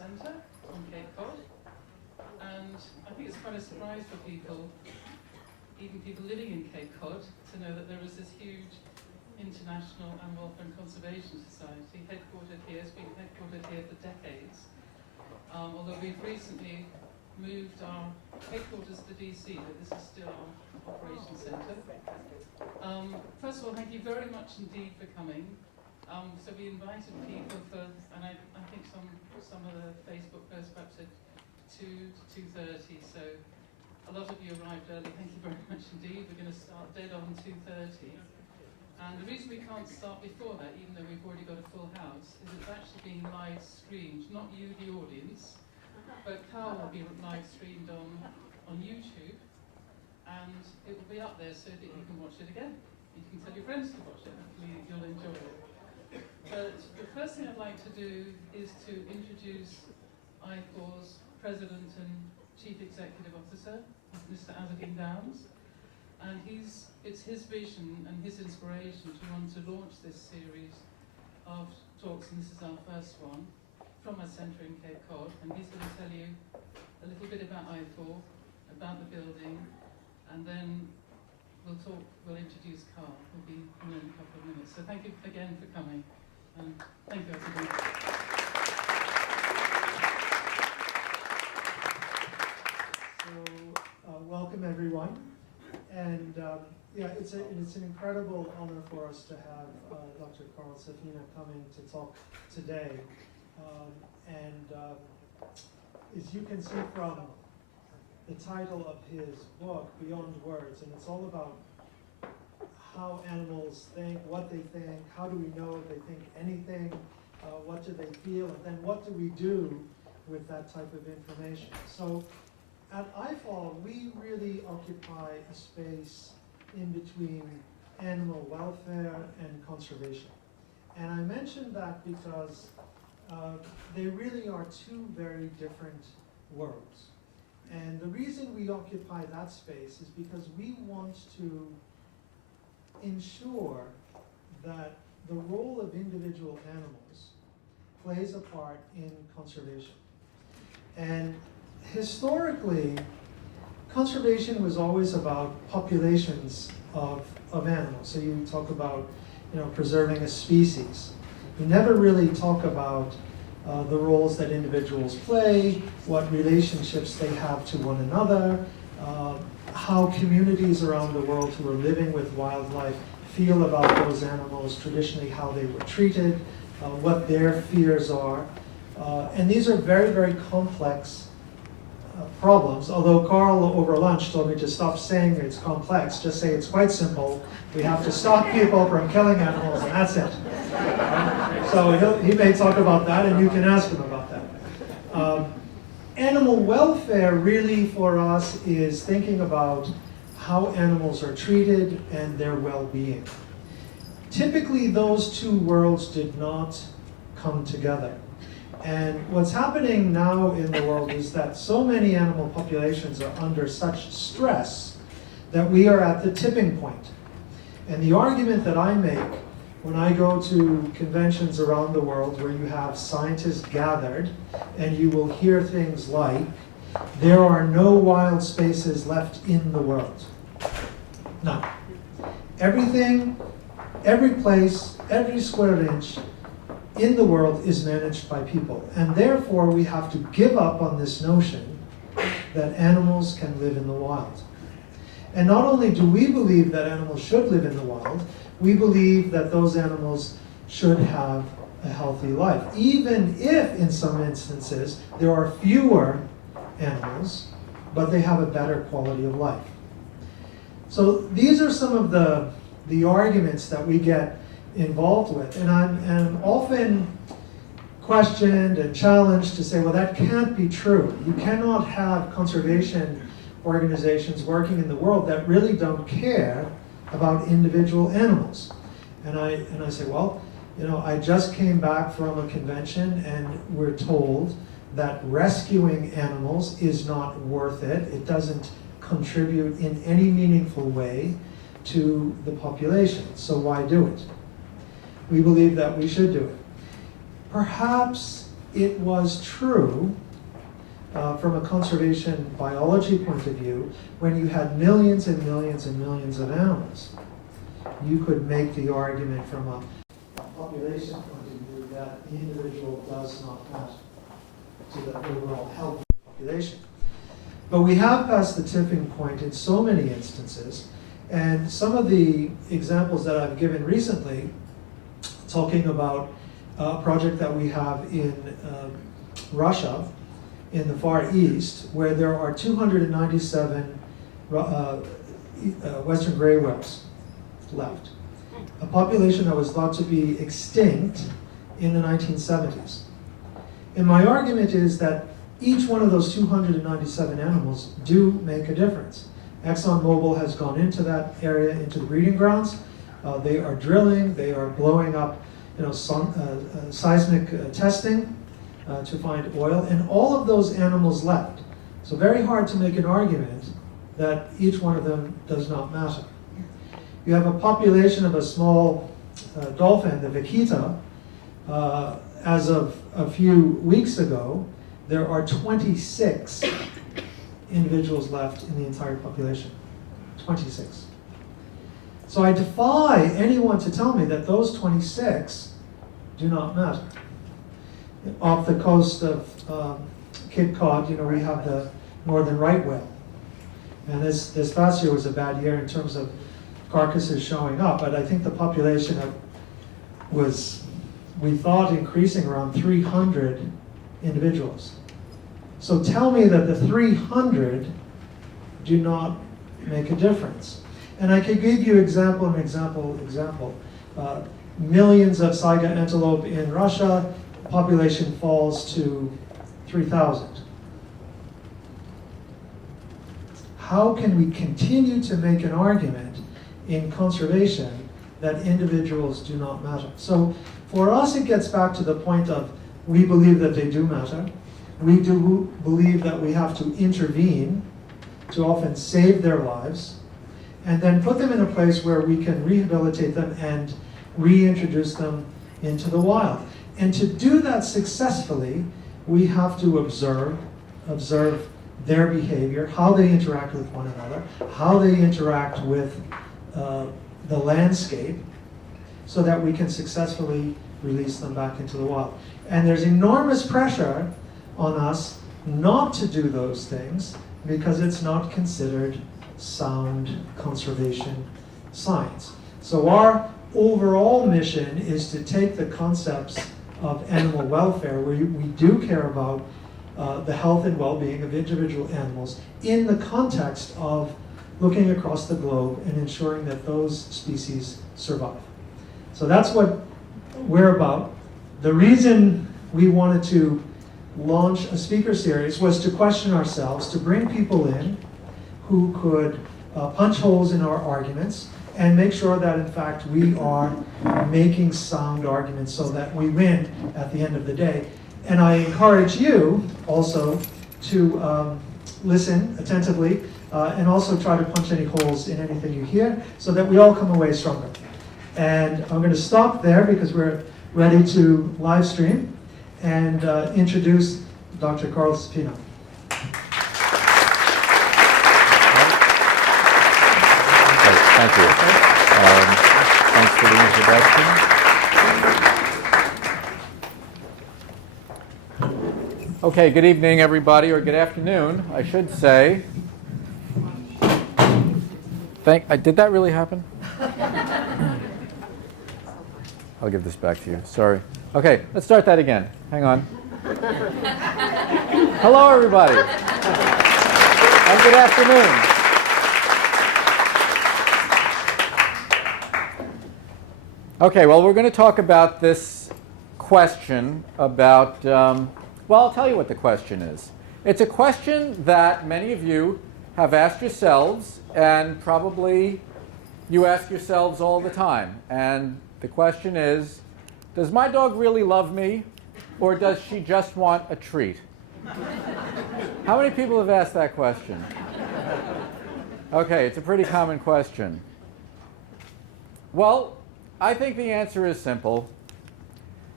Centre on Cape Cod, and I think it's quite a surprise for people, even people living in Cape Cod, to know that there is this huge international animal welfare and conservation society headquartered here. It's been headquartered here for decades, although we've recently moved our headquarters to DC, but this is still our operations centre. First of all, thank you very much indeed for coming. So we invited people for, and I think some of the Facebook posts perhaps at 2 to 2:30, so a lot of you arrived early. Thank you very much indeed. We're going to start dead on 2:30. And the reason we can't start before that, even though we've already got a full house, is it's actually being live streamed. Not you, the audience, but Carl will be live streamed on YouTube, and it will be up there so that you can watch it again. You can tell your friends to watch it. Hopefully you'll enjoy it. But the first thing I'd like to do is to introduce IFAW's President and Chief Executive Officer, Mr. Azadine Downs. And it's his vision and his inspiration to want to launch this series of talks, and this is our first one, from our centre in Cape Cod. And he's going to tell you a little bit about IFAW, about the building, and then we'll introduce Carl, who'll be in a couple of minutes. So thank you again for coming, and thank you everybody. So welcome everyone, and yeah, it's an incredible honor for us to have Dr. Carl Safina coming to talk today, as you can see from the title of his book, Beyond Words, and it's all about how animals think, what they think, how do we know if they think anything, what do they feel, and then what do we do with that type of information. So at IFAW, we really occupy a space in between animal welfare and conservation. And I mention that because they really are two very different worlds. And the reason we occupy that space is because we want to ensure that the role of individual animals plays a part in conservation. And historically, conservation was always about populations of animals. So you talk about, preserving a species. You never really talk about the roles that individuals play, what relationships they have to one another, how communities around the world who are living with wildlife feel about those animals, traditionally how they were treated, what their fears are. And these are very, very complex problems, although Carl over lunch told me to stop saying it's complex, just say it's quite simple. We have to stop people from killing animals, and that's it. So he may talk about that, and you can ask him about that. Animal welfare really for us is thinking about how animals are treated and their well-being. Typically, those two worlds did not come together. And what's happening now in the world is that so many animal populations are under such stress that we are at the tipping point. And the argument that I make when I go to conventions around the world where you have scientists gathered, and you will hear things like, there are no wild spaces left in the world. None. Everything, every place, every square inch in the world is managed by people. And therefore we have to give up on this notion that animals can live in the wild. And not only do we believe that animals should live in the wild, we believe that those animals should have a healthy life. Even if in some instances there are fewer animals, but they have a better quality of life. So these are some of the arguments that we get involved with, and I'm often questioned and challenged to say, well, that can't be true. You cannot have conservation organizations working in the world that really don't care about individual animals. And I say, well, I just came back from a convention, and we're told that rescuing animals is not worth it. It doesn't contribute in any meaningful way to the population. So why do it? We believe that we should do it. Perhaps it was true from a conservation biology point of view when you had millions and millions and millions of animals. You could make the argument from a population point of view that the individual does not matter to the overall health of the population. But we have passed the tipping point in so many instances, and some of the examples that I've given recently, talking about a project that we have in Russia, in the Far East, where there are 297 western gray whales left. A population that was thought to be extinct in the 1970s. And my argument is that each one of those 297 animals do make a difference. ExxonMobil has gone into that area, into the breeding grounds. They are drilling, they are blowing up, seismic testing to find oil, and all of those animals left. So very hard to make an argument that each one of them does not matter. You have a population of a small dolphin, the vaquita. As of a few weeks ago, there are 26 individuals left in the entire population. 26. So I defy anyone to tell me that those 26 do not matter. Off the coast of Cape Cod, we have the northern right whale. And this past year was a bad year in terms of carcasses showing up, but I think the population was, we thought, increasing around 300 individuals. So tell me that the 300 do not make a difference. And I could give you example. Millions of saiga antelope in Russia, population falls to 3,000. How can we continue to make an argument in conservation that individuals do not matter? So for us, it gets back to the point of we believe that they do matter. We do believe that we have to intervene to often save their lives and then put them in a place where we can rehabilitate them and reintroduce them into the wild. And to do that successfully, we have to observe their behavior, how they interact with one another, how they interact with the landscape, so that we can successfully release them back into the wild. And there's enormous pressure on us not to do those things because it's not considered sound conservation science. So our overall mission is to take the concepts of animal welfare, where we do care about the health and well-being of individual animals in the context of looking across the globe and ensuring that those species survive. So that's what we're about. The reason we wanted to launch a speaker series was to question ourselves, to bring people in who could punch holes in our arguments and make sure that, in fact, we are making sound arguments so that we win at the end of the day. And I encourage you also to listen attentively and also try to punch any holes in anything you hear so that we all come away stronger. And I'm going to stop there because we're ready to live stream and introduce Dr. Carl Safina. Thank you. Thanks for the introduction. Okay, good evening, everybody, or good afternoon, I should say. Did that really happen? I'll give this back to you. Sorry. Okay, let's start that again. Hang on. Hello, everybody. And good afternoon. Okay, well, we're going to talk about this question about, well, I'll tell you what the question is. It's a question that many of you have asked yourselves, and probably you ask yourselves all the time. And the question is, does my dog really love me, or does she just want a treat? How many people have asked that question? Okay, it's a pretty common question. Well, I think the answer is simple.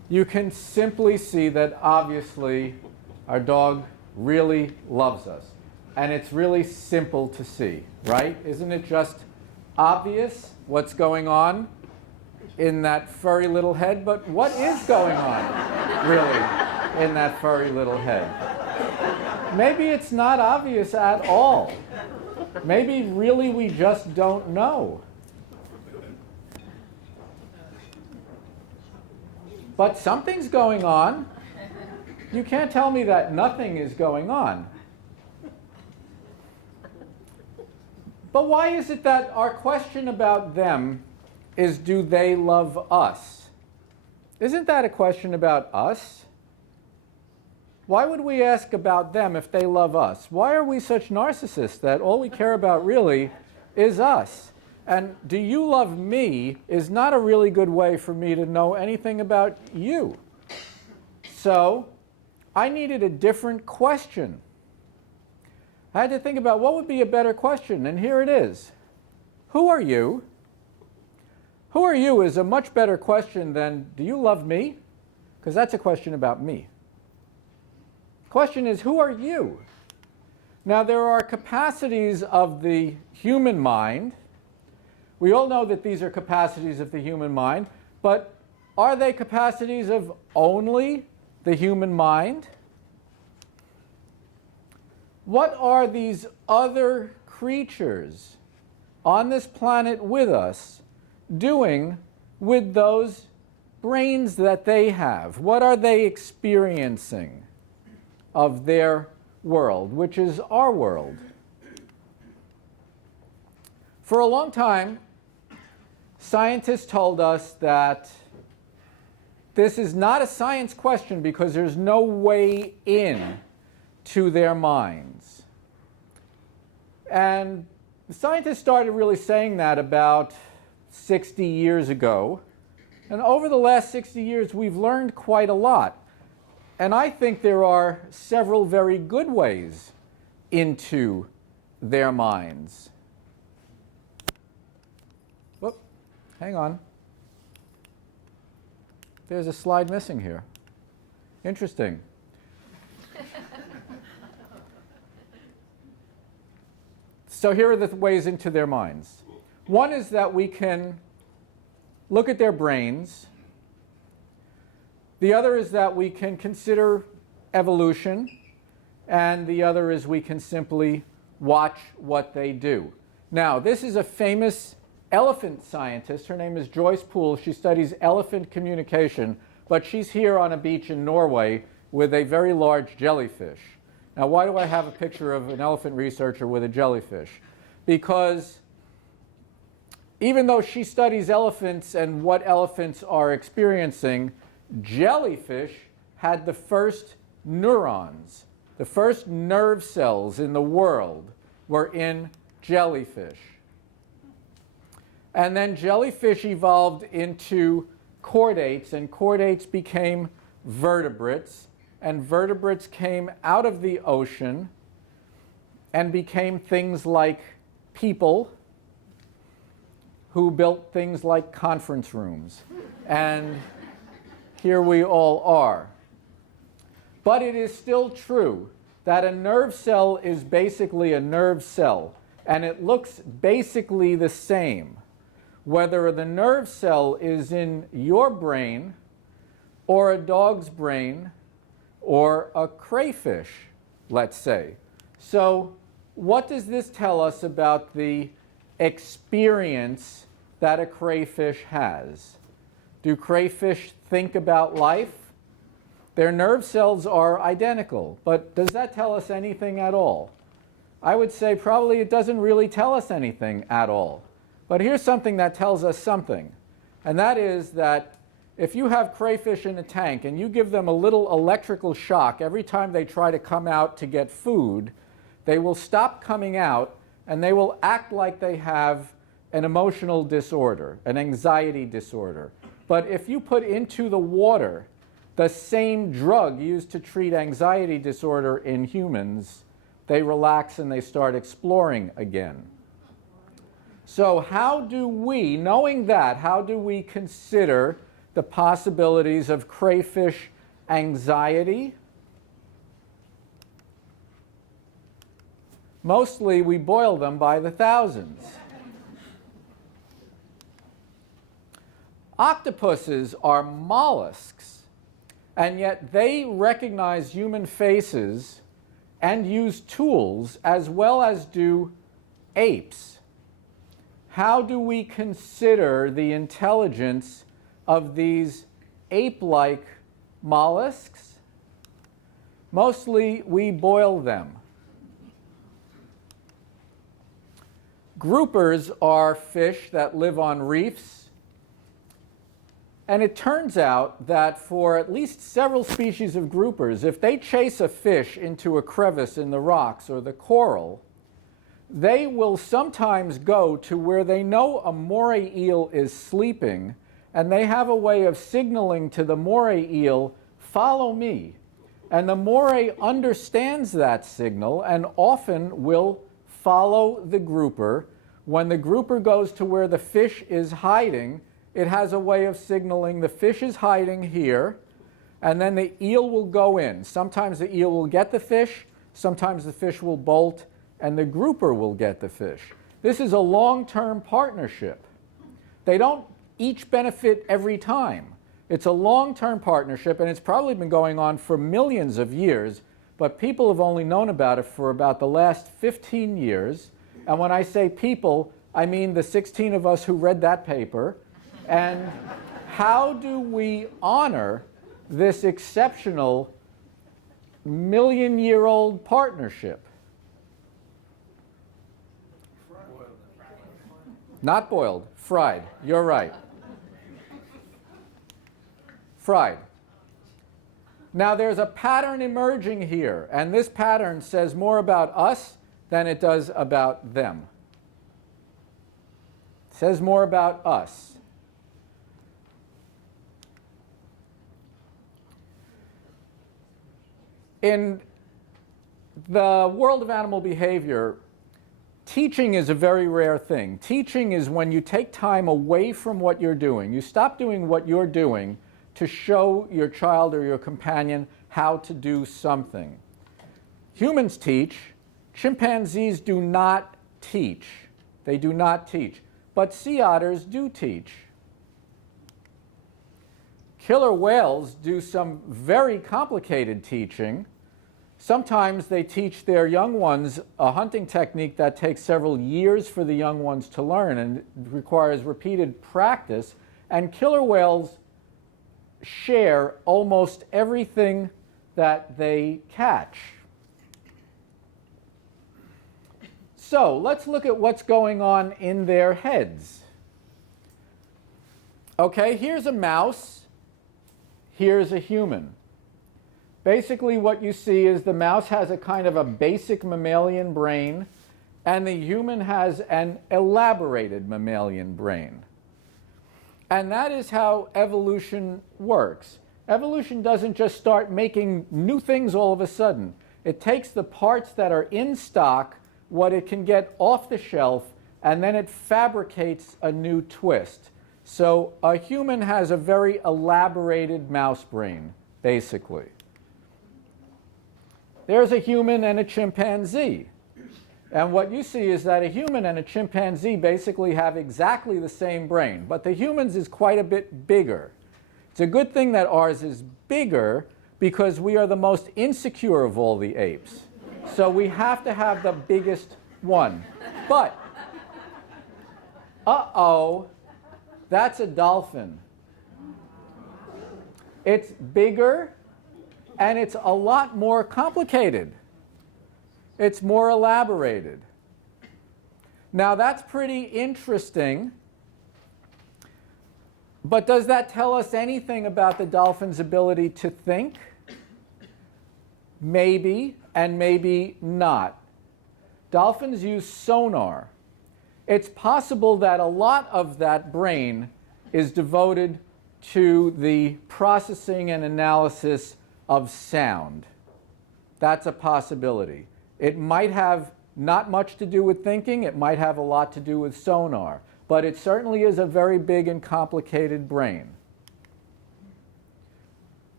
you can simply see that obviously our dog really loves us. And it's really simple to see, right? Isn't it just obvious what's going on in that furry little head? But what is going on, really, in that furry little head? Maybe it's not obvious at all. Maybe really we just don't know. But something's going on. You can't tell me that nothing is going on. But why is it that our question about them is, do they love us? Isn't that a question about us? Why would we ask about them if they love us? Why are we such narcissists that all we care about really is us? And do you love me is not a really good way for me to know anything about you. So I needed a different question. I had to think about what would be a better question, and here it is. Who are you? Who are you is a much better question than, do you love me? Because that's a question about me. The question is, who are you? Now, there are capacities of the human mind. We all know that these are capacities of the human mind, but are they capacities of only the human mind? What are these other creatures on this planet with us doing with those brains that they have? What are they experiencing of their world, which is our world? For a long time, scientists told us that this is not a science question because there's no way in to their minds. And the scientists started really saying that about 60 years ago. And over the last 60 years, we've learned quite a lot. And I think there are several very good ways into their minds. Whoop, hang on. There's a slide missing here. Interesting. So here are the ways into their minds. One is that we can look at their brains. The other is that we can consider evolution. And the other is we can simply watch what they do. Now, this is a famous elephant scientist. Her name is Joyce Poole. She studies elephant communication, but she's here on a beach in Norway with a very large jellyfish. Now, why do I have a picture of an elephant researcher with a jellyfish? Because even though she studies elephants and what elephants are experiencing, jellyfish had the first neurons. The first nerve cells in the world were in jellyfish. And then jellyfish evolved into chordates, and chordates became vertebrates. And vertebrates came out of the ocean and became things like people who built things like conference rooms. And here we all are. But it is still true that a nerve cell is basically a nerve cell, and it looks basically the same, whether the nerve cell is in your brain or a dog's brain or a crayfish, let's say. So what does this tell us about the experience that a crayfish has? Do crayfish think about life? Their nerve cells are identical, but does that tell us anything at all? I would say probably it doesn't really tell us anything at all. But here's something that tells us something, and that is that if you have crayfish in a tank and you give them a little electrical shock every time they try to come out to get food, they will stop coming out and they will act like they have an emotional disorder, an anxiety disorder. But if you put into the water the same drug used to treat anxiety disorder in humans, they relax and they start exploring again. So how do we, knowing that, how do we consider the possibilities of crayfish anxiety. Mostly we boil them by the thousands. Octopuses are mollusks, and yet they recognize human faces and use tools as well as do apes. How do we consider the intelligence of these ape-like mollusks? Mostly we boil them. Groupers are fish that live on reefs. And it turns out that for at least several species of groupers, if they chase a fish into a crevice in the rocks or the coral, they will sometimes go to where they know a moray eel is sleeping, and they have a way of signaling to the moray eel, "Follow me." And the moray understands that signal and often will follow the grouper. When the grouper goes to where the fish is hiding, it has a way of signaling the fish is hiding here, and then the eel will go in. Sometimes the eel will get the fish, sometimes the fish will bolt, and the grouper will get the fish. This is a long-term partnership. They don't each benefit every time. It's a long-term partnership, and it's probably been going on for millions of years, but people have only known about it for about the last 15 years. And when I say people, I mean the 16 of us who read that paper. And how do we honor this exceptional million-year-old partnership? Not boiled, fried. You're right. Fried. Now there's a pattern emerging here, and this pattern says more about us than it does about them. It says more about us. In the world of animal behavior, teaching is a very rare thing. Teaching is when you take time away from what you're doing. You stop doing what you're doing to show your child or your companion how to do something. Humans teach. Chimpanzees do not teach. They do not teach. But sea otters do teach. Killer whales do some very complicated teaching. Sometimes they teach their young ones a hunting technique that takes several years for the young ones to learn and requires repeated practice. And killer whales share almost everything that they catch. So let's look at what's going on in their heads. Okay, here's a mouse. Here's a human. Basically what you see is the mouse has a kind of a basic mammalian brain, and the human has an elaborated mammalian brain. And that is how evolution works. Evolution doesn't just start making new things all of a sudden. It takes the parts that are in stock, what it can get off the shelf, and then it fabricates a new twist. So a human has a very elaborated mouse brain, basically. There's a human and a chimpanzee. And what you see is that a human and a chimpanzee basically have exactly the same brain, but the human's is quite a bit bigger. It's a good thing that ours is bigger because we are the most insecure of all the apes. So we have to have the biggest one. But, uh-oh, that's a dolphin. It's bigger and it's a lot more complicated. It's more elaborated. Now that's pretty interesting, but does that tell us anything about the dolphin's ability to think? Maybe, and maybe not. Dolphins use sonar. It's possible that a lot of that brain is devoted to the processing and analysis of sound. That's a possibility. It might have not much to do with thinking. It might have a lot to do with sonar. But it certainly is a very big and complicated brain.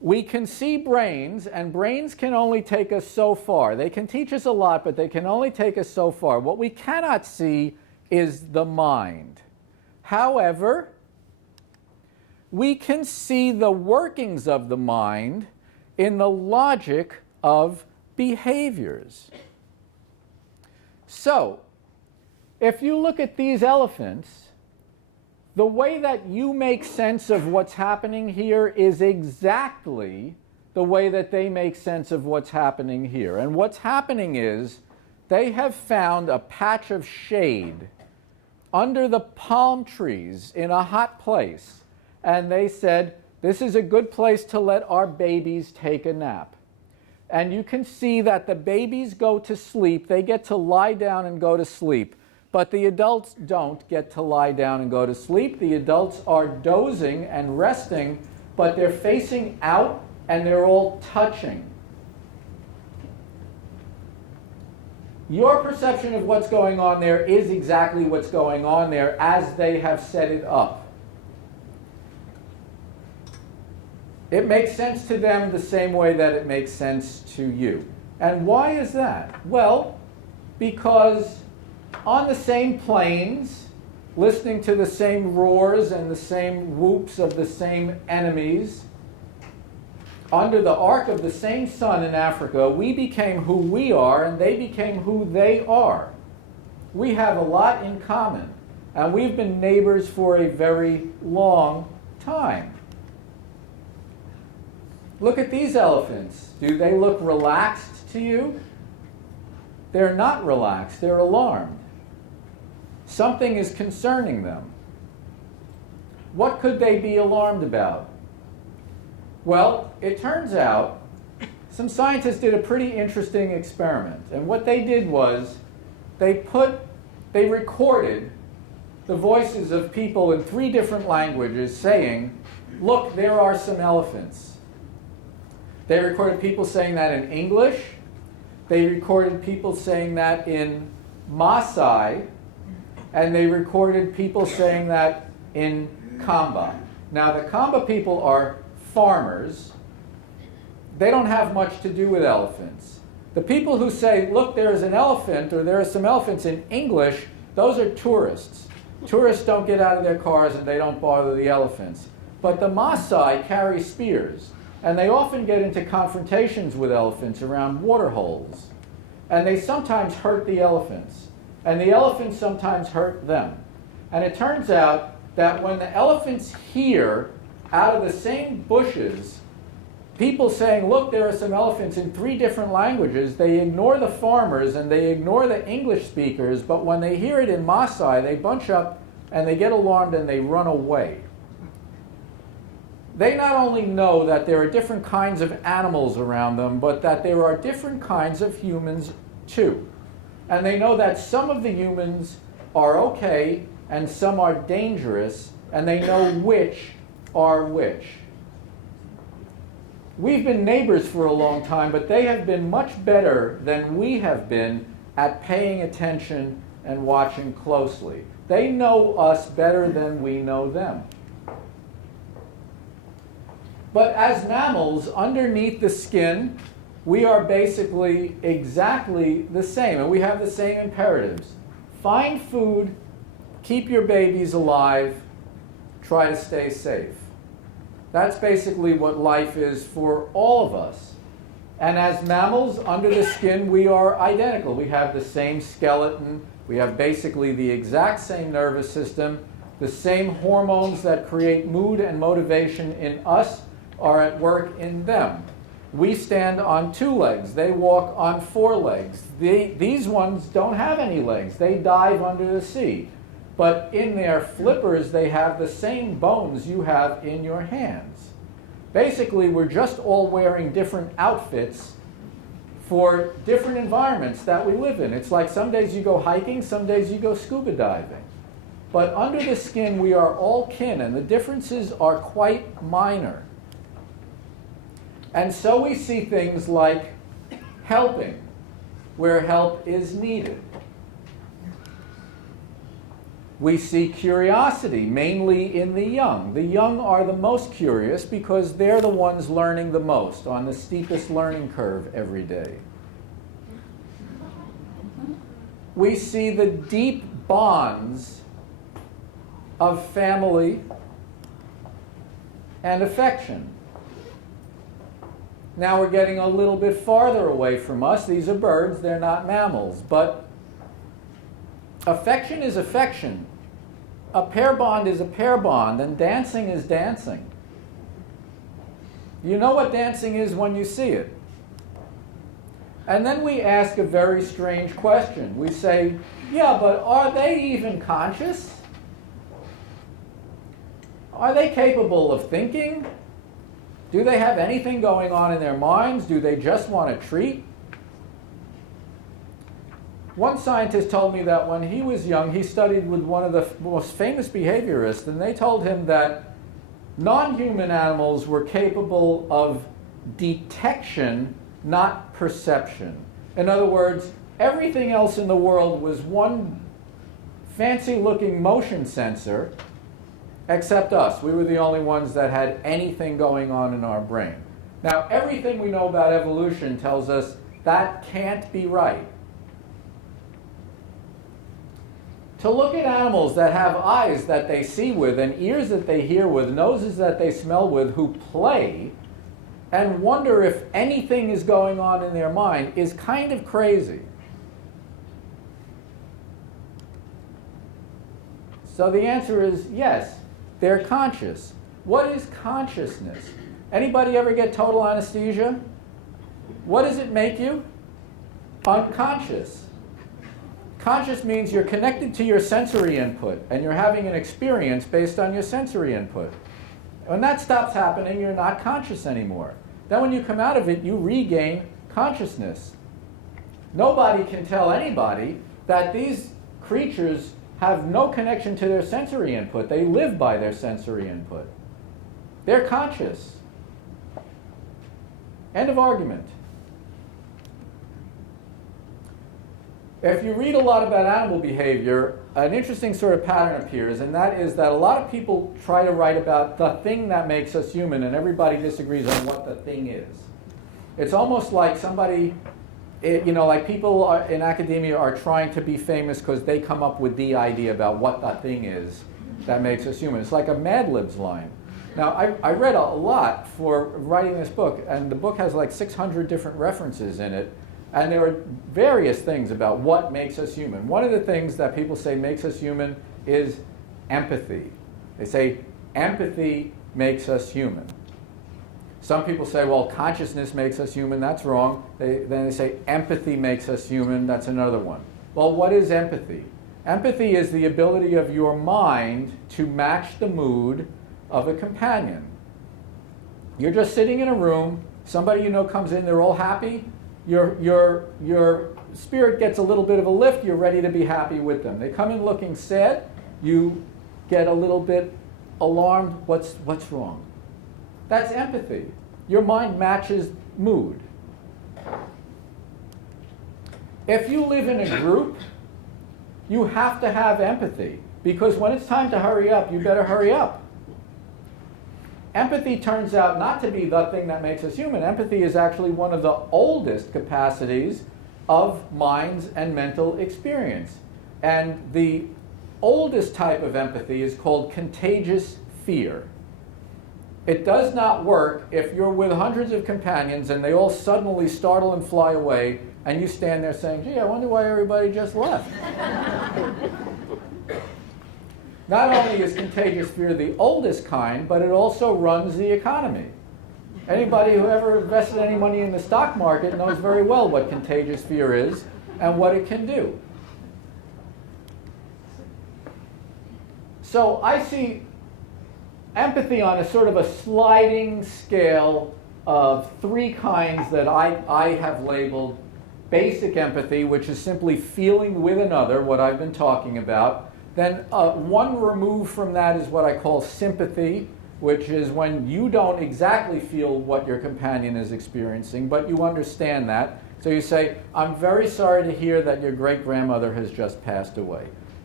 we can see brains, and brains can only take us so far. They can teach us a lot, but they can only take us so far. What we cannot see is the mind. However, we can see the workings of the mind in the logic of behaviors. So, if you look at these elephants, the way that you make sense of what's happening here is exactly the way that they make sense of what's happening here. And what's happening is they have found a patch of shade under the palm trees in a hot place. And they said, this is a good place to let our babies take a nap. And you can see that the babies go to sleep. They get to lie down and go to sleep. But the adults don't get to lie down and go to sleep. The adults are dozing and resting, but they're facing out and they're all touching. Your perception of what's going on there is exactly what's going on there as they have set it up. It makes sense to them the same way that it makes sense to you. And why is that? Well, because on the same plains, listening to the same roars and the same whoops of the same enemies, under the arc of the same sun in Africa, we became who we are and they became who they are. We have a lot in common, and we've been neighbors for a very long time. Look at these elephants. Do they look relaxed to you? They're not relaxed, they're alarmed. Something is concerning them. What could they be alarmed about? Well, it turns out some scientists did a pretty interesting experiment. And what they did was they recorded the voices of people in 3 different languages saying, look, there are some elephants. They recorded people saying that in English. They recorded people saying that in Maasai. And they recorded people saying that in Kamba. Now, the Kamba people are farmers. They don't have much to do with elephants. The people who say, look, there's an elephant, or there are some elephants in English, those are tourists. Tourists don't get out of their cars and they don't bother the elephants. But the Maasai carry spears, and they often get into confrontations with elephants around water holes. And they sometimes hurt the elephants. And the elephants sometimes hurt them. And it turns out that when the elephants hear out of the same bushes people saying, look, there are some elephants in 3 different languages, they ignore the farmers and they ignore the English speakers, but when they hear it in Maasai, they bunch up and they get alarmed and they run away. They not only know that there are different kinds of animals around them, but that there are different kinds of humans too. And they know that some of the humans are okay and some are dangerous, and they know which are which. We've been neighbors for a long time, but they have been much better than we have been at paying attention and watching closely. They know us better than we know them. But as mammals, underneath the skin, we are basically exactly the same, and we have the same imperatives. Find food, keep your babies alive, try to stay safe. That's basically what life is for all of us. And as mammals, under the skin, we are identical. We have the same skeleton, we have basically the exact same nervous system, the same hormones that create mood and motivation in us are at work in them. We stand on 2 legs. They walk on 4 legs. These ones don't have any legs. They dive under the sea. But in their flippers, they have the same bones you have in your hands. Basically, we're just all wearing different outfits for different environments that we live in. It's like some days you go hiking, some days you go scuba diving. But under the skin, we are all kin, and the differences are quite minor. And so we see things like helping, where help is needed. We see curiosity, mainly in the young. The young are the most curious because they're the ones learning the most, on the steepest learning curve every day. We see the deep bonds of family and affection. Now we're getting a little bit farther away from us. These are birds, they're not mammals. But affection is affection. A pair bond is a pair bond, and dancing is dancing. You know what dancing is when you see it. And then we ask a very strange question. We say, yeah, but are they even conscious? Are they capable of thinking? Do they have anything going on in their minds? Do they just want to treat? One scientist told me that when he was young, he studied with one of the most famous behaviorists, and they told him that non-human animals were capable of detection, not perception. In other words, everything else in the world was one fancy-looking motion sensor, except us. We were the only ones that had anything going on in our brain. Now, everything we know about evolution tells us that can't be right. To look at animals that have eyes that they see with, and ears that they hear with, noses that they smell with, who play, and wonder if anything is going on in their mind is kind of crazy. So the answer is yes, they're conscious. What is consciousness? Anybody ever get total anesthesia? What does it make you? Unconscious. Conscious means you're connected to your sensory input, and you're having an experience based on your sensory input. When that stops happening, you're not conscious anymore. Then when you come out of it, you regain consciousness. Nobody can tell anybody that these creatures have no connection to their sensory input. They live by their sensory input. They're conscious. End of argument. If you read a lot about animal behavior, an interesting sort of pattern appears, and that is that a lot of people try to write about the thing that makes us human, and everybody disagrees on what the thing is. It's almost like somebody, like people in academia are trying to be famous because they come up with the idea about what the thing is that makes us human. It's like a Mad Libs line. Now, I read a lot for writing this book, and the book has like 600 different references in it. And there are various things about what makes us human. One of the things that people say makes us human is empathy. They say empathy makes us human. Some people say, well, consciousness makes us human. That's wrong. Then they say empathy makes us human. That's another one. Well, what is empathy? Empathy is the ability of your mind to match the mood of a companion. You're just sitting in a room. Somebody you know comes in. They're all happy. Your spirit gets a little bit of a lift. You're ready to be happy with them. They come in looking sad. You get a little bit alarmed. What's wrong? That's empathy. Your mind matches mood. If you live in a group, you have to have empathy, because when it's time to hurry up, you better hurry up. Empathy turns out not to be the thing that makes us human. Empathy is actually one of the oldest capacities of minds and mental experience. And the oldest type of empathy is called contagious fear. It does not work if you're with hundreds of companions and they all suddenly startle and fly away, and you stand there saying, gee, I wonder why everybody just left. Not only is contagious fear the oldest kind, but it also runs the economy. Anybody who ever invested any money in the stock market knows very well what contagious fear is and what it can do. So I see empathy on a sort of a sliding scale of three kinds that I have labeled. Basic empathy, which is simply feeling with another, what I've been talking about. Then one remove from that is what I call sympathy, which is when you don't exactly feel what your companion is experiencing, but you understand that. So you say, I'm very sorry to hear that your great-grandmother has just passed away.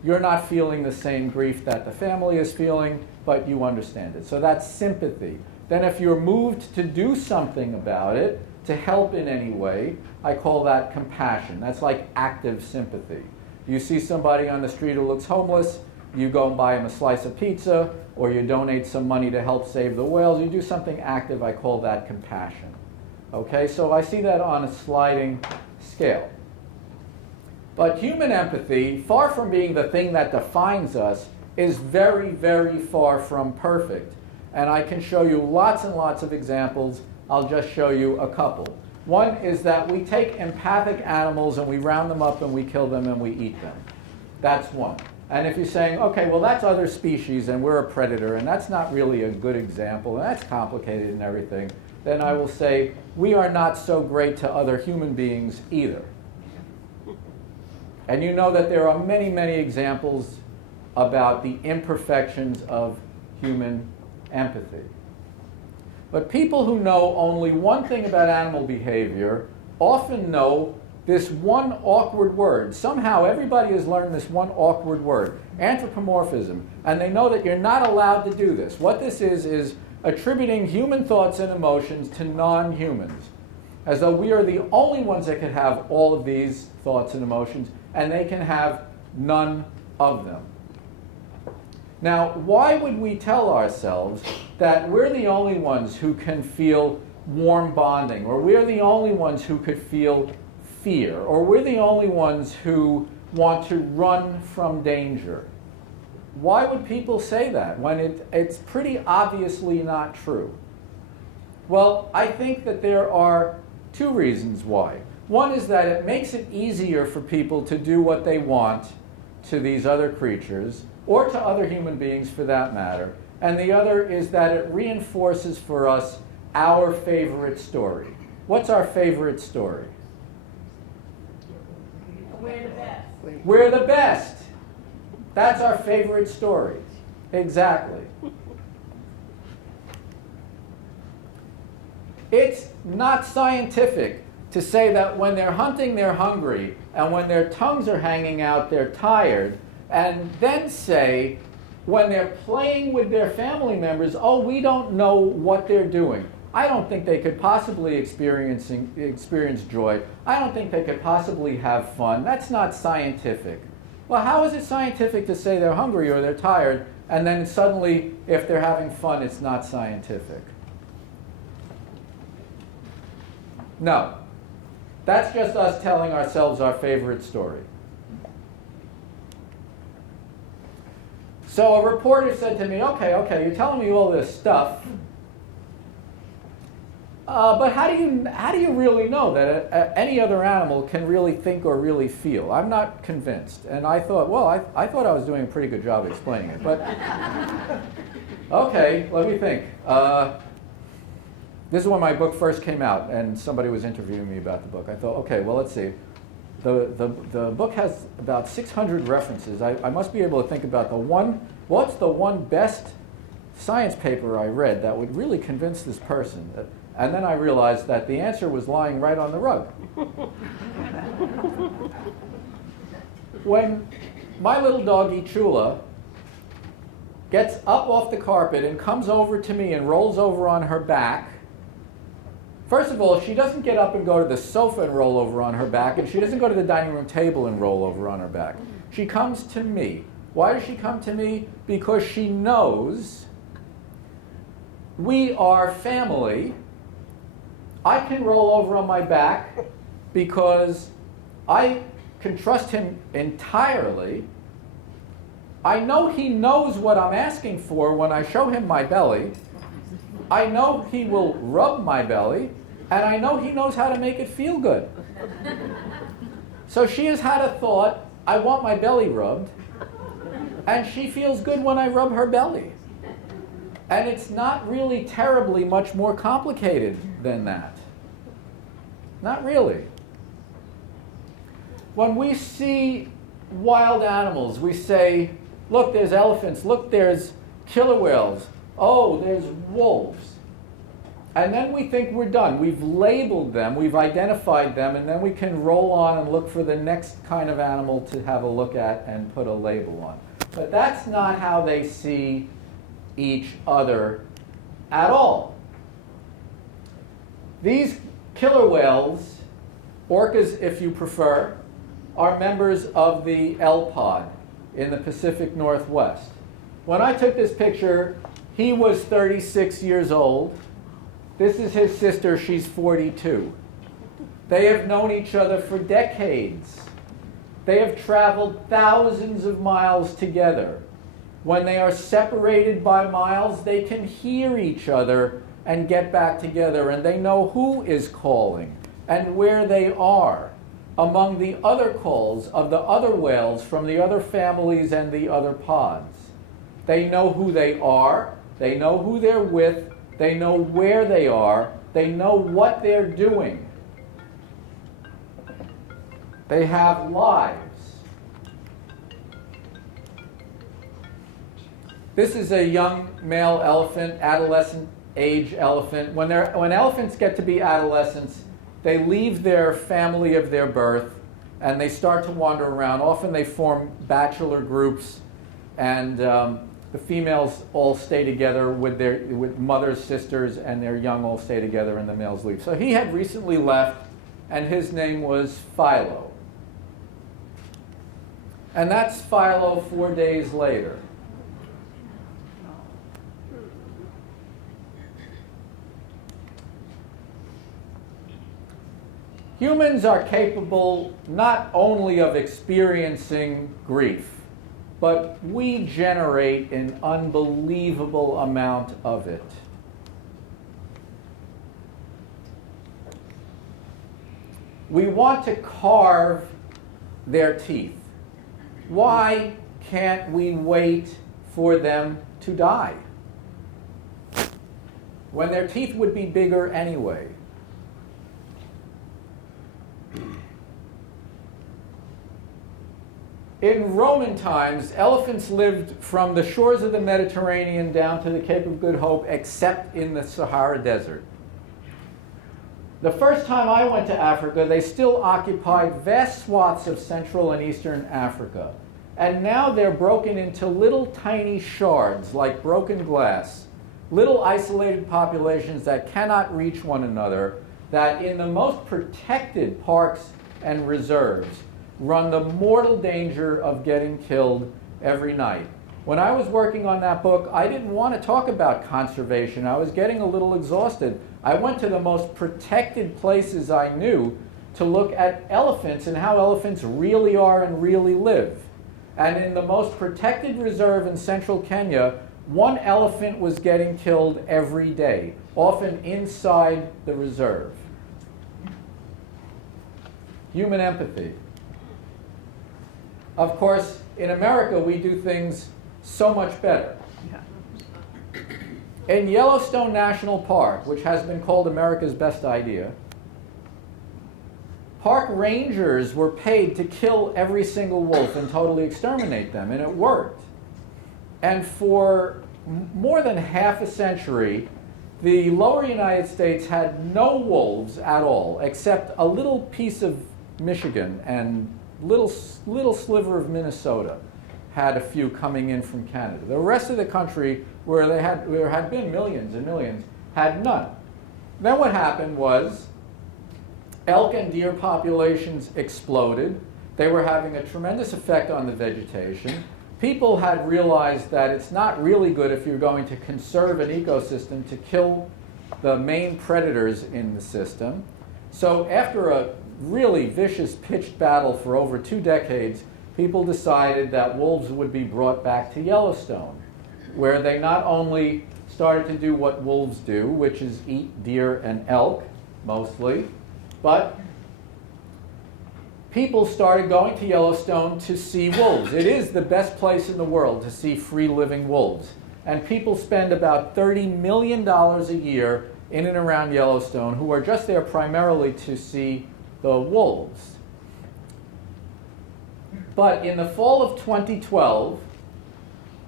You're not feeling the same grief that the family is feeling, but you understand it. So that's sympathy. Then if you're moved to do something about it, to help in any way, I call that compassion. That's like active sympathy. You see somebody on the street who looks homeless, you go and buy him a slice of pizza, or you donate some money to help save the whales. You do something active, I call that compassion. Okay, so I see that on a sliding scale. But human empathy, far from being the thing that defines us, is very, very far from perfect. And I can show you lots and lots of examples. I'll just show you a couple. One is that we take empathic animals and we round them up and we kill them and we eat them. That's one. And if you're saying, okay, well, that's other species and we're a predator and that's not really a good example and that's complicated and everything, then I will say, we are not so great to other human beings either. And you know that there are many, many examples about the imperfections of human empathy. But people who know only one thing about animal behavior often know this one awkward word. Somehow everybody has learned this one awkward word, anthropomorphism, and they know that you're not allowed to do this. What this is attributing human thoughts and emotions to non-humans, as though we are the only ones that can have all of these thoughts and emotions, and they can have none of them. Now, why would we tell ourselves that we're the only ones who can feel warm bonding, or we're the only ones who could feel fear, or we're the only ones who want to run from danger? Why would people say that when it's pretty obviously not true? Well, I think that there are two reasons why. One is that it makes it easier for people to do what they want to these other creatures, or to other human beings for that matter. And the other is that it reinforces for us our favorite story. What's our favorite story? We're the best. We're the best. That's our favorite story. Exactly. It's not scientific to say that when they're hunting, they're hungry, and when their tongues are hanging out, they're tired, and then say, when they're playing with their family members, oh, we don't know what they're doing. I don't think they could possibly experience joy. I don't think they could possibly have fun. That's not scientific. Well, how is it scientific to say they're hungry or they're tired, and then suddenly, if they're having fun, it's not scientific? No. That's just us telling ourselves our favorite story. So a reporter said to me, okay, you're telling me all this stuff, but how do you really know that any other animal can really think or really feel? I'm not convinced. And I thought, well, I thought I was doing a pretty good job explaining it. But okay, let me think. This is when my book first came out, and somebody was interviewing me about the book. I thought, okay, well, let's see. The book has about 600 references. I must be able to think about what's the one best science paper I read that would really convince this person. And then I realized that the answer was lying right on the rug. When my little doggy Chula gets up off the carpet and comes over to me and rolls over on her back, first of all, she doesn't get up and go to the sofa and roll over on her back, and she doesn't go to the dining room table and roll over on her back. She comes to me. Why does she come to me? Because she knows we are family. I can roll over on my back because I can trust him entirely. I know he knows what I'm asking for when I show him my belly. I know he will rub my belly, and I know he knows how to make it feel good. So she has had a thought, I want my belly rubbed, and she feels good when I rub her belly. And it's not really terribly much more complicated than that. Not really. When we see wild animals, we say, look, there's elephants, look, there's killer whales, oh, there's wolves. And then we think we're done. We've labeled them, we've identified them, and then we can roll on and look for the next kind of animal to have a look at and put a label on. But that's not how they see each other at all. These killer whales, orcas if you prefer, are members of the L-pod in the Pacific Northwest. When I took this picture, he was 36 years old. This is his sister, she's 42. They have known each other for decades. They have traveled thousands of miles together. When they are separated by miles, they can hear each other and get back together, and they know who is calling and where they are among the other calls of the other whales from the other families and the other pods. They know who they are, they know who they're with, they know where they are, they know what they're doing. They have lives. This is a young male elephant, adolescent age elephant. When elephants get to be adolescents, they leave their family of their birth and they start to wander around. Often they form bachelor groups, and the females all stay together with mothers, sisters, and their young all stay together, and the males leave. So he had recently left, and his name was Philo. And that's Philo 4 days later. Humans are capable not only of experiencing grief, but we generate an unbelievable amount of it. We want to carve their teeth. Why can't we wait for them to die when their teeth would be bigger anyway? In Roman times, elephants lived from the shores of the Mediterranean down to the Cape of Good Hope, except in the Sahara Desert. The first time I went to Africa, they still occupied vast swaths of Central and Eastern Africa. And now they're broken into little tiny shards, like broken glass, little isolated populations that cannot reach one another, that in the most protected parks and reserves run the mortal danger of getting killed every night. When I was working on that book, I didn't want to talk about conservation. I was getting a little exhausted. I went to the most protected places I knew to look at elephants and how elephants really are and really live. And in the most protected reserve in central Kenya, one elephant was getting killed every day, often inside the reserve. Human empathy. Of course, in America, we do things so much better. In Yellowstone National Park, which has been called America's best idea, park rangers were paid to kill every single wolf and totally exterminate them, and it worked. And for more than half a century, the lower United States had no wolves at all, except a little piece of Michigan and little sliver of Minnesota had a few coming in from Canada. The rest of the country, where there had been millions and millions, had none. Then what happened was elk and deer populations exploded. They were having a tremendous effect on the vegetation. People had realized that it's not really good, if you're going to conserve an ecosystem, to kill the main predators in the system. So after a really vicious pitched battle for over 2 decades, people decided that wolves would be brought back to Yellowstone, where they not only started to do what wolves do, which is eat deer and elk, mostly, but people started going to Yellowstone to see wolves. It is the best place in the world to see free-living wolves. And people spend about $30 million a year in and around Yellowstone, who are just there primarily to see the wolves. But in the fall of 2012,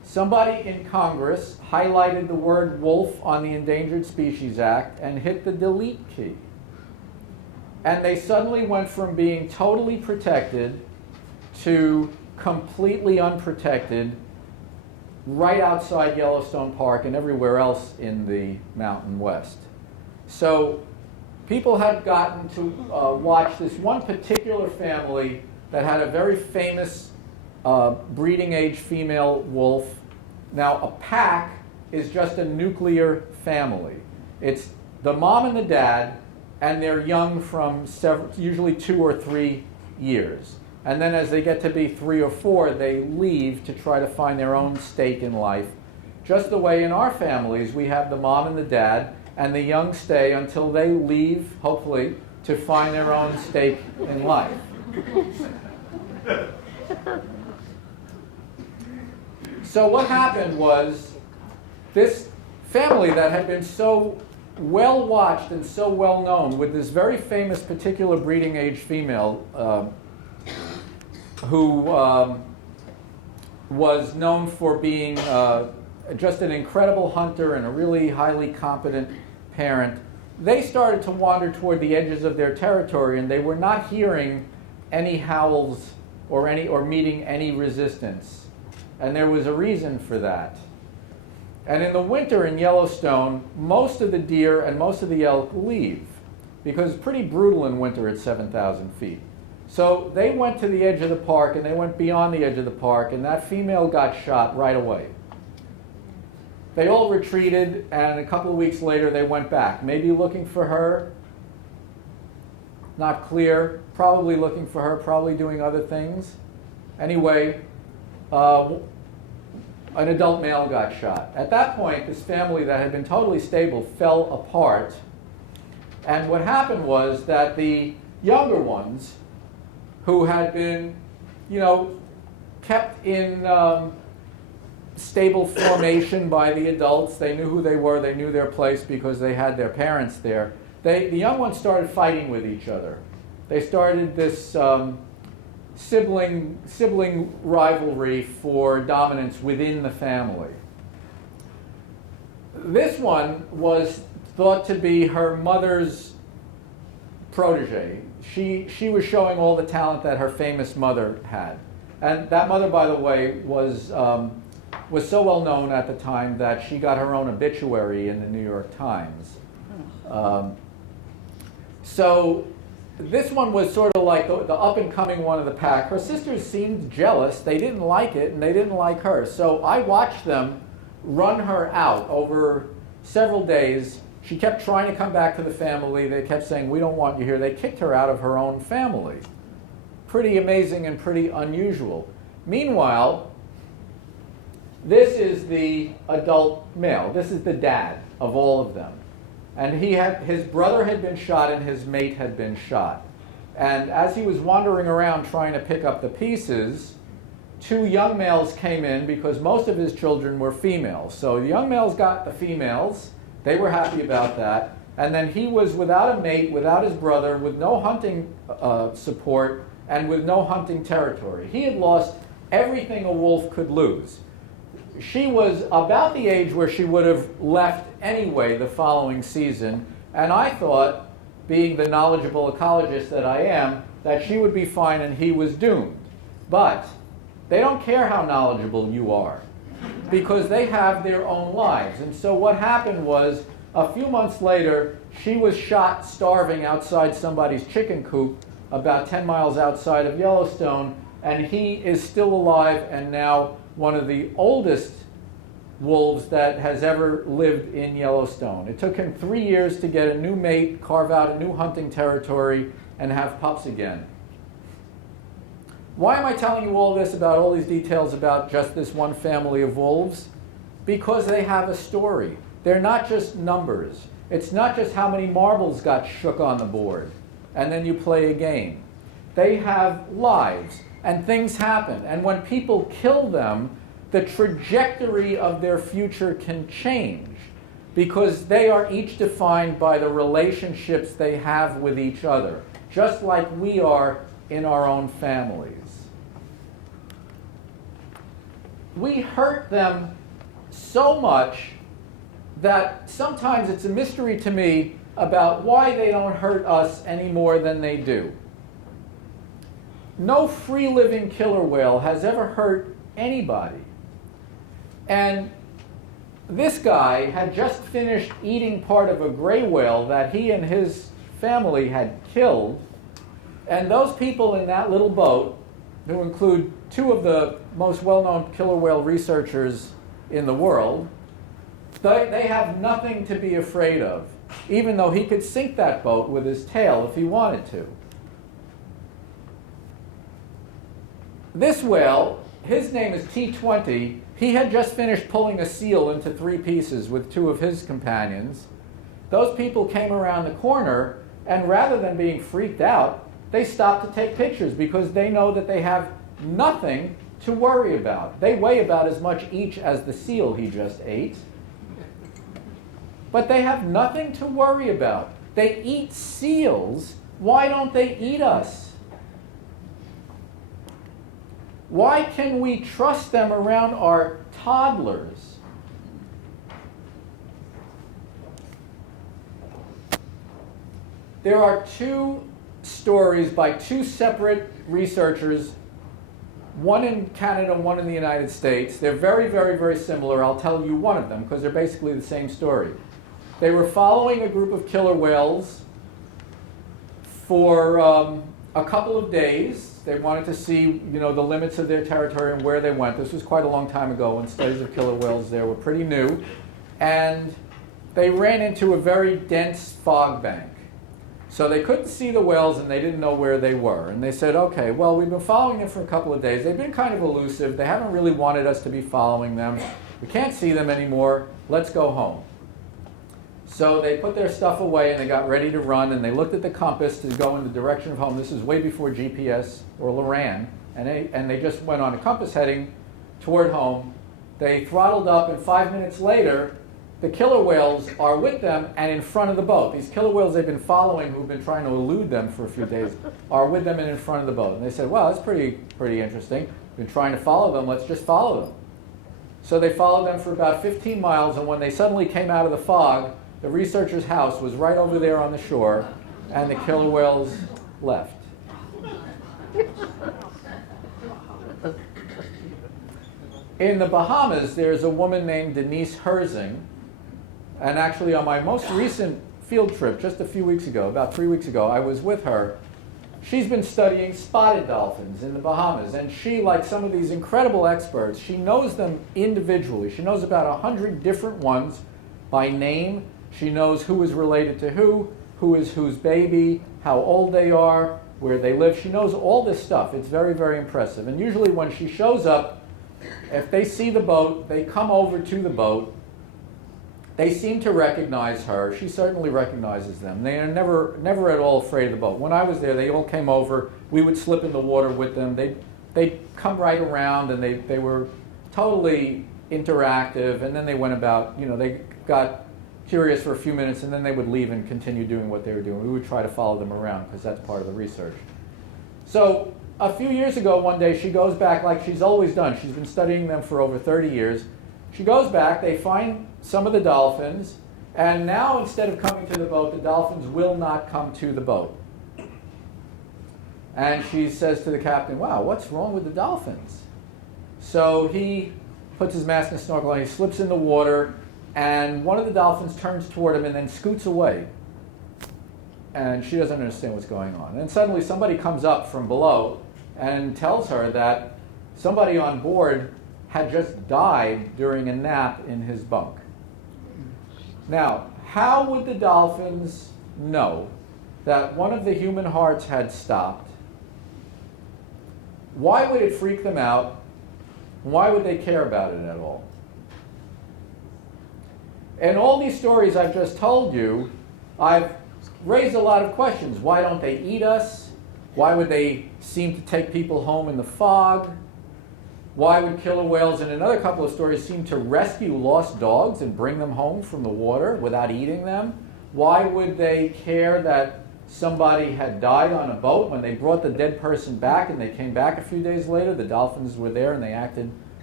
somebody in Congress highlighted the word wolf on the Endangered Species Act and hit the delete key. And they suddenly went from being totally protected to completely unprotected right outside Yellowstone Park and everywhere else in the Mountain West. So people had gotten to watch this one particular family that had a very famous breeding age female wolf. Now, a pack is just a nuclear family. It's the mom and the dad, and they're young from usually 2 or 3 years. And then as they get to be 3 or 4, they leave to try to find their own stake in life. Just the way in our families, we have the mom and the dad, and the young stay until they leave, hopefully, to find their own stake in life. So what happened was, this family that had been so well watched and so well known, with this very famous particular breeding age female who was known for being just an incredible hunter and a really highly competent parent, they started to wander toward the edges of their territory, and they were not hearing any howls or meeting any resistance. And there was a reason for that. And in the winter in Yellowstone, most of the deer and most of the elk leave, because it's pretty brutal in winter at 7,000 feet. So they went to the edge of the park, and they went beyond the edge of the park, and that female got shot right away. They all retreated, and a couple of weeks later they went back, maybe looking for her, not clear, probably looking for her, probably doing other things. Anyway, an adult male got shot. At that point, this family that had been totally stable fell apart, and what happened was that the younger ones, who had been, kept in stable formation by the adults. They knew who they were, they knew their place because they had their parents there. The young ones started fighting with each other. They started this sibling rivalry for dominance within the family. This one was thought to be her mother's protege. She was showing all the talent that her famous mother had. And that mother, by the way, was so well known at the time that she got her own obituary in the New York Times. So this one was sort of like the up-and-coming one of the pack. Her sisters seemed jealous. They didn't like it, and they didn't like her. So I watched them run her out over several days. She kept trying to come back to the family. They kept saying, "We don't want you here." They kicked her out of her own family. Pretty amazing and pretty unusual. Meanwhile, this is the adult male. This is the dad of all of them. And his brother had been shot and his mate had been shot. And as he was wandering around trying to pick up the pieces, 2 young males came in because most of his children were females. So the young males got the females. They were happy about that. And then he was without a mate, without his brother, with no hunting support, and with no hunting territory. He had lost everything a wolf could lose. She was about the age where she would have left anyway the following season, and I thought, being the knowledgeable ecologist that I am, that she would be fine and he was doomed. But they don't care how knowledgeable you are, because they have their own lives. And so what happened was, a few months later, she was shot starving outside somebody's chicken coop about 10 miles outside of Yellowstone, and he is still alive and now one of the oldest wolves that has ever lived in Yellowstone. It took him 3 years to get a new mate, carve out a new hunting territory, and have pups again. Why am I telling you all this about all these details about just this one family of wolves? Because they have a story. They're not just numbers. It's not just how many marbles got shook on the board, and then you play a game. They have lives, and things happen. And when people kill them, the trajectory of their future can change, because they are each defined by the relationships they have with each other, just like we are in our own families. we hurt them so much that sometimes it's a mystery to me about why they don't hurt us any more than they do. No free-living killer whale has ever hurt anybody. And this guy had just finished eating part of a gray whale that he and his family had killed. And those people in that little boat, who include two of the most well-known killer whale researchers in the world, they have nothing to be afraid of, even though he could sink that boat with his tail if he wanted to. This whale, his name is T20. He had just finished pulling a seal into 3 pieces with 2 of his companions. Those people came around the corner, and rather than being freaked out, they stopped to take pictures because they know that they have nothing to worry about. They weigh about as much each as the seal he just ate. But they have nothing to worry about. They eat seals. Why don't they eat us? Why can we trust them around our toddlers? There are 2 stories by 2 separate researchers, one in Canada, one in the United States. They're very, very, very similar. I'll tell you one of them because they're basically the same story. They were following a group of killer whales for a couple of days. They wanted to see, the limits of their territory and where they went. This was quite a long time ago when studies of killer whales there were pretty new. And they ran into a very dense fog bank. So they couldn't see the whales and they didn't know where they were. And they said, okay, well, we've been following them for a couple of days. They've been kind of elusive. They haven't really wanted us to be following them. We can't see them anymore. Let's go home. So they put their stuff away and they got ready to run, and they looked at the compass to go in the direction of home. This is way before GPS or Loran. And they just went on a compass heading toward home. They throttled up, and 5 minutes later, the killer whales are with them and in front of the boat. These killer whales they've been following, who've been trying to elude them for a few days, are with them and in front of the boat. And they said, well, that's pretty interesting. We've been trying to follow them. Let's just follow them. So they followed them for about 15 miles, and when they suddenly came out of the fog, the researcher's house was right over there on the shore, and the killer whales left. In the Bahamas, there's a woman named Denise Herzing, and actually on my most recent field trip, just a few weeks ago, about 3 weeks ago, I was with her. She's been studying spotted dolphins in the Bahamas, and she, like some of these incredible experts, she knows them individually. She knows about 100 different ones by name. She knows who is related to who is whose baby, how old they are, where they live. She knows all this stuff. It's very, very impressive. And usually when she shows up, if they see the boat, they come over to the boat. They seem to recognize her. She certainly recognizes them. They are never at all afraid of the boat. When I was there, they all came over. We would slip in the water with them. They'd come right around, and they were totally interactive. And then they went about, they got curious for a few minutes, and then they would leave and continue doing what they were doing. We would try to follow them around because that's part of the research. So a few years ago, one day, she goes back like she's always done. She's been studying them for over 30 years. She goes back, they find some of the dolphins, and now instead of coming to the boat, the dolphins will not come to the boat. And she says to the captain, wow, what's wrong with the dolphins? So he puts his mask and snorkel on, he slips in the water, and one of the dolphins turns toward him and then scoots away. And she doesn't understand what's going on. And suddenly somebody comes up from below and tells her that somebody on board had just died during a nap in his bunk. Now, how would the dolphins know that one of the human hearts had stopped? Why would it freak them out? Why would they care about it at all? In all these stories I've just told you, I've raised a lot of questions. Why don't they eat us? Why would they seem to take people home in the fog? Why would killer whales in another couple of stories seem to rescue lost dogs and bring them home from the water without eating them? Why would they care that somebody had died on a boat when they brought the dead person back and they came back a few days later? The dolphins were there and they acted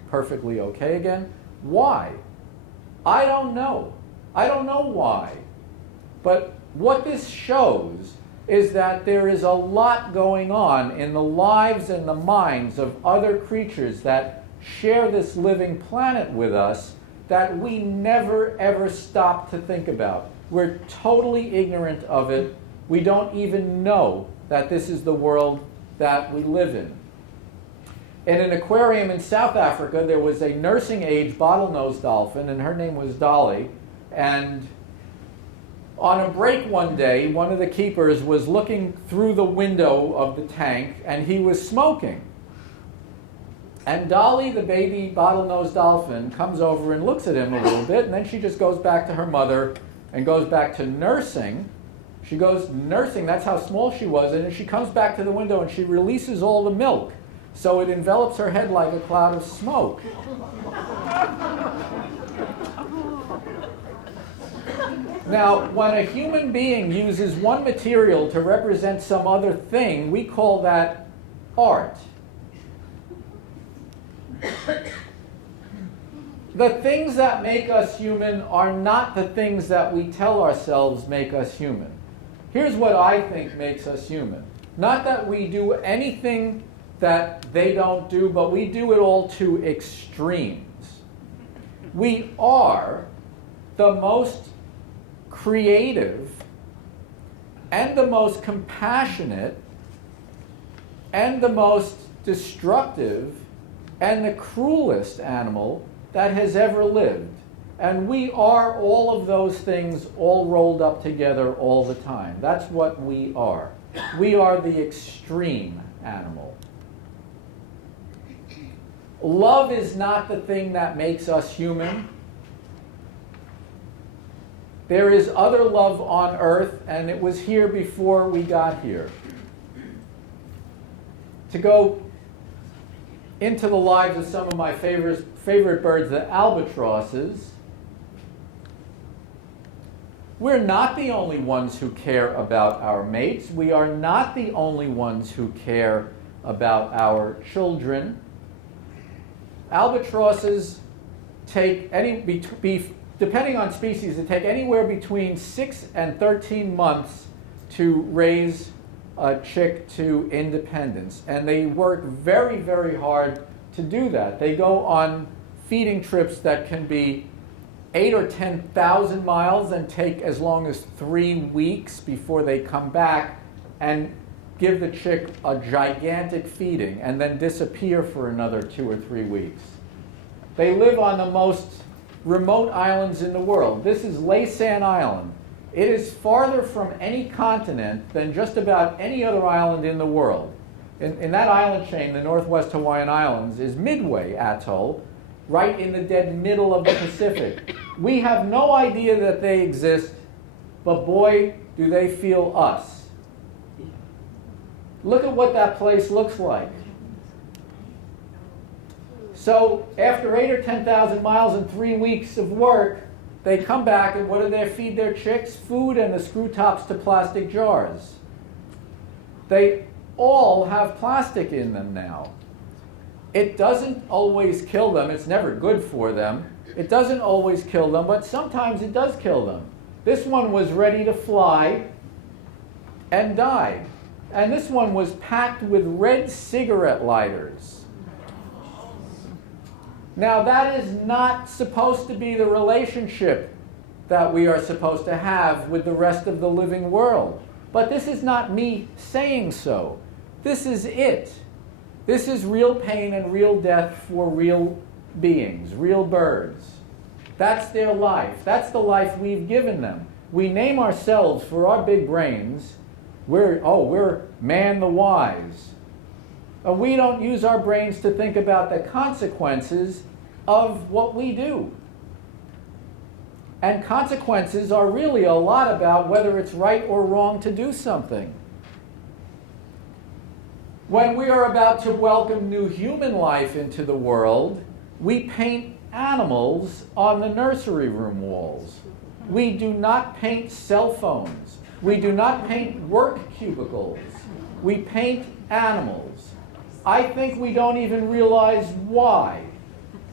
perfectly okay again. Why? I don't know. I don't know why. But what this shows is that there is a lot going on in the lives and the minds of other creatures that share this living planet with us that we never ever stop to think about. We're totally ignorant of it. We don't even know that this is the world that we live in. In an aquarium in South Africa, there was a nursing age bottlenose dolphin, and her name was Dolly. And on a break one day, one of the keepers was looking through the window of the tank, and he was smoking. And Dolly, the baby bottlenose dolphin, comes over and looks at him a little bit, and then she just goes back to her mother and goes back to nursing. She goes nursing, that's how small she was, and then she comes back to the window and she releases all the milk. So it envelops her head like a cloud of smoke. Now, when a human being uses one material to represent some other thing, we call that art. The things that make us human are not the things that we tell ourselves make us human. Here's what I think makes us human. Not that we do anything that they don't do, but we do it all to extremes. We are the most creative and the most compassionate and the most destructive and the cruelest animal that has ever lived. And we are all of those things all rolled up together all the time. That's what we are. We are the extreme animal. Love is not the thing that makes us human. There is other love on earth, and it was here before we got here. To go into the lives of some of my favorite birds, the albatrosses, we're not the only ones who care about our mates. We are not the only ones who care about our children. Albatrosses take depending on species, they take anywhere between 6 and 13 months to raise a chick to independence. And they work very, very hard to do that. They go on feeding trips that can be 8,000 or 10,000 miles and take as long as 3 weeks before they come back and give the chick a gigantic feeding and then disappear for another 2 or 3 weeks. They live on the most remote islands in the world. This is Laysan Island. It is farther from any continent than just about any other island in the world. In that island chain, the Northwest Hawaiian Islands, is Midway Atoll, right in the dead middle of the Pacific. We have no idea that they exist, but boy, do they feel us. Look at what that place looks like. So after 8,000 or 10,000 miles and 3 weeks of work, they come back, and what do they feed their chicks? Food and the screw tops to plastic jars. They all have plastic in them now. It doesn't always kill them. It's never good for them. It doesn't always kill them, but sometimes it does kill them. This one was ready to fly and died. And this one was packed with red cigarette lighters. Now, that is not supposed to be the relationship that we are supposed to have with the rest of the living world. But this is not me saying so. This is it. This is real pain and real death for real beings, real birds. That's their life. That's the life we've given them. We name ourselves, for our big brains, we're man the wise. We don't use our brains to think about the consequences of what we do. And consequences are really a lot about whether it's right or wrong to do something. When we are about to welcome new human life into the world, we paint animals on the nursery room walls. We do not paint cell phones. We do not paint work cubicles. We paint animals. I think we don't even realize why.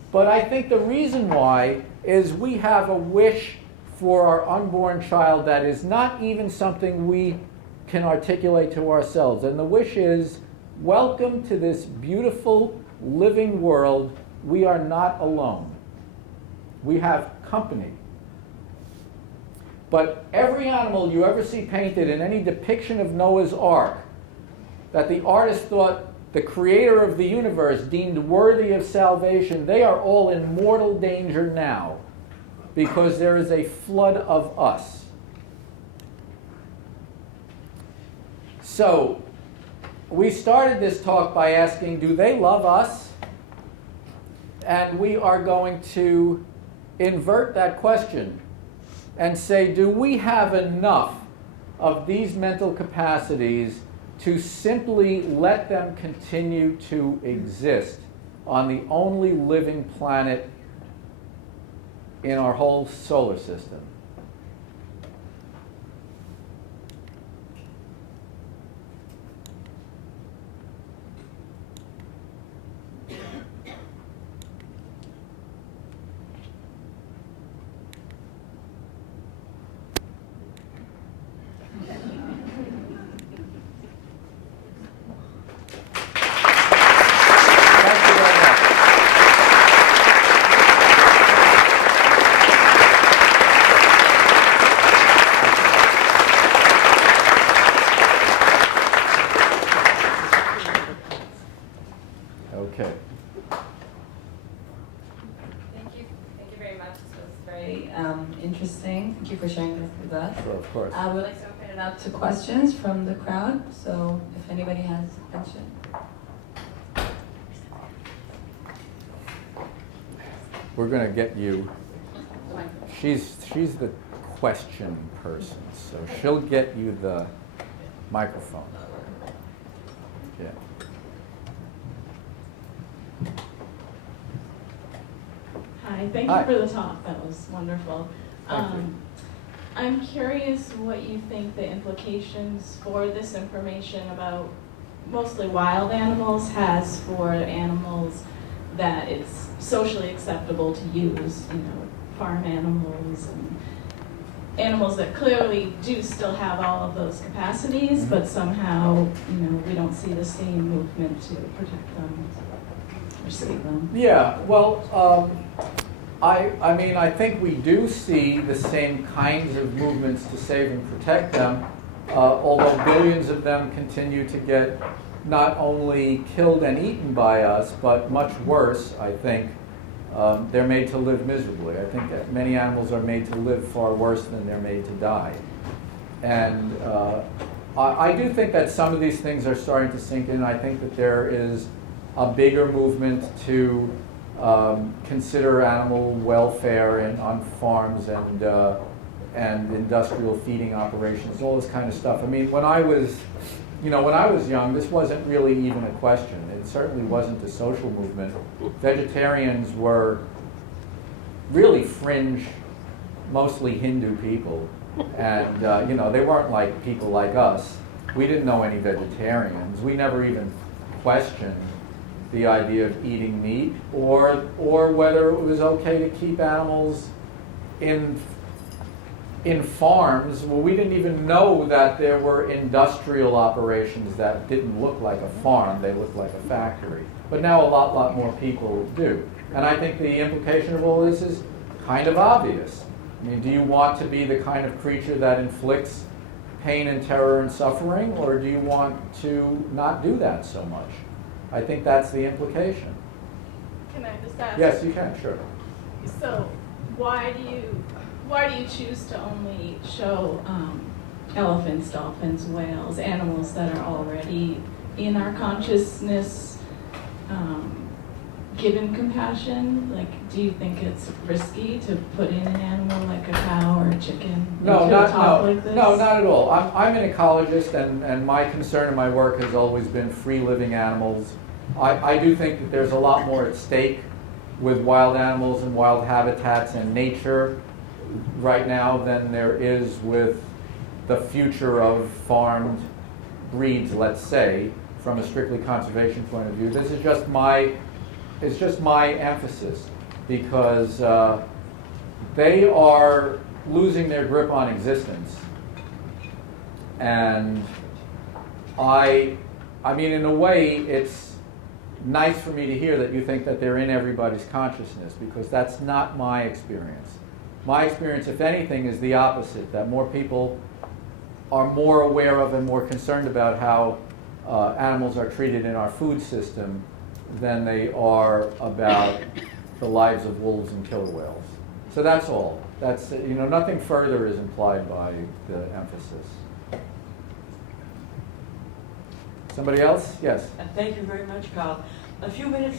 But I think the reason why is we have a wish for our unborn child that is not even something we can articulate to ourselves. And the wish is, welcome to this beautiful living world. We are not alone. We have company. But every animal you ever see painted in any depiction of Noah's Ark that the artist thought the creator of the universe deemed worthy of salvation, they are all in mortal danger now because there is a flood of us. So, we started this talk by asking, do they love us? And we are going to invert that question and say, do we have enough of these mental capacities to simply let them continue to exist on the only living planet in our whole solar system? Interesting. Thank you for sharing this with us. Sure, of course. We'd like to open it up to questions from the crowd. So if anybody has a question. We're going to get you. She's the question person, so she'll get you the microphone. Yeah. Hi, thank Hi. you for the talk. That was wonderful. Thank you. I'm curious what you think the implications for this information about mostly wild animals has for animals that it's socially acceptable to use, farm animals and animals that clearly do still have all of those capacities, but somehow, we don't see the same movement to protect them or save them. Yeah, well, I think we do see the same kinds of movements to save and protect them, although billions of them continue to get not only killed and eaten by us, but much worse, I think. They're made to live miserably. I think that many animals are made to live far worse than they're made to die. And I do think that some of these things are starting to sink in. I think that there is a bigger movement to consider animal welfare on farms and industrial feeding operations, all this kind of stuff. I mean, when I was young, this wasn't really even a question. It certainly wasn't a social movement. Vegetarians were really fringe, mostly Hindu people, and they weren't like people like us. We didn't know any vegetarians. We never even questioned the idea of eating meat, or whether it was okay to keep animals in farms. Well, we didn't even know that there were industrial operations that didn't look like a farm, they looked like a factory. But now a lot more people do. And I think the implication of all this is kind of obvious. I mean, do you want to be the kind of creature that inflicts pain and terror and suffering, or do you want to not do that so much? I think that's the implication. Can I just ask? Yes, you can, sure. So, why do you choose to only show elephants, dolphins, whales, animals that are already in our consciousness, given compassion? Like, do you think it's risky to put in an animal like a cow or a chicken into a talk like this? No, not at all. I'm an ecologist, and my concern in my work has always been free living animals. I do think that there's a lot more at stake with wild animals and wild habitats and nature right now than there is with the future of farmed breeds, let's say, from a strictly conservation point of view. This is just my emphasis. because they are losing their grip on existence. And I mean, in a way, it's nice for me to hear that you think that they're in everybody's consciousness, because that's not my experience. My experience, if anything, is the opposite, that more people are more aware of and more concerned about how animals are treated in our food system than they are about the lives of wolves and killer whales. So that's all. That's, nothing further is implied by the emphasis. Somebody else? Yes? Thank you very much, Carl. A few minutes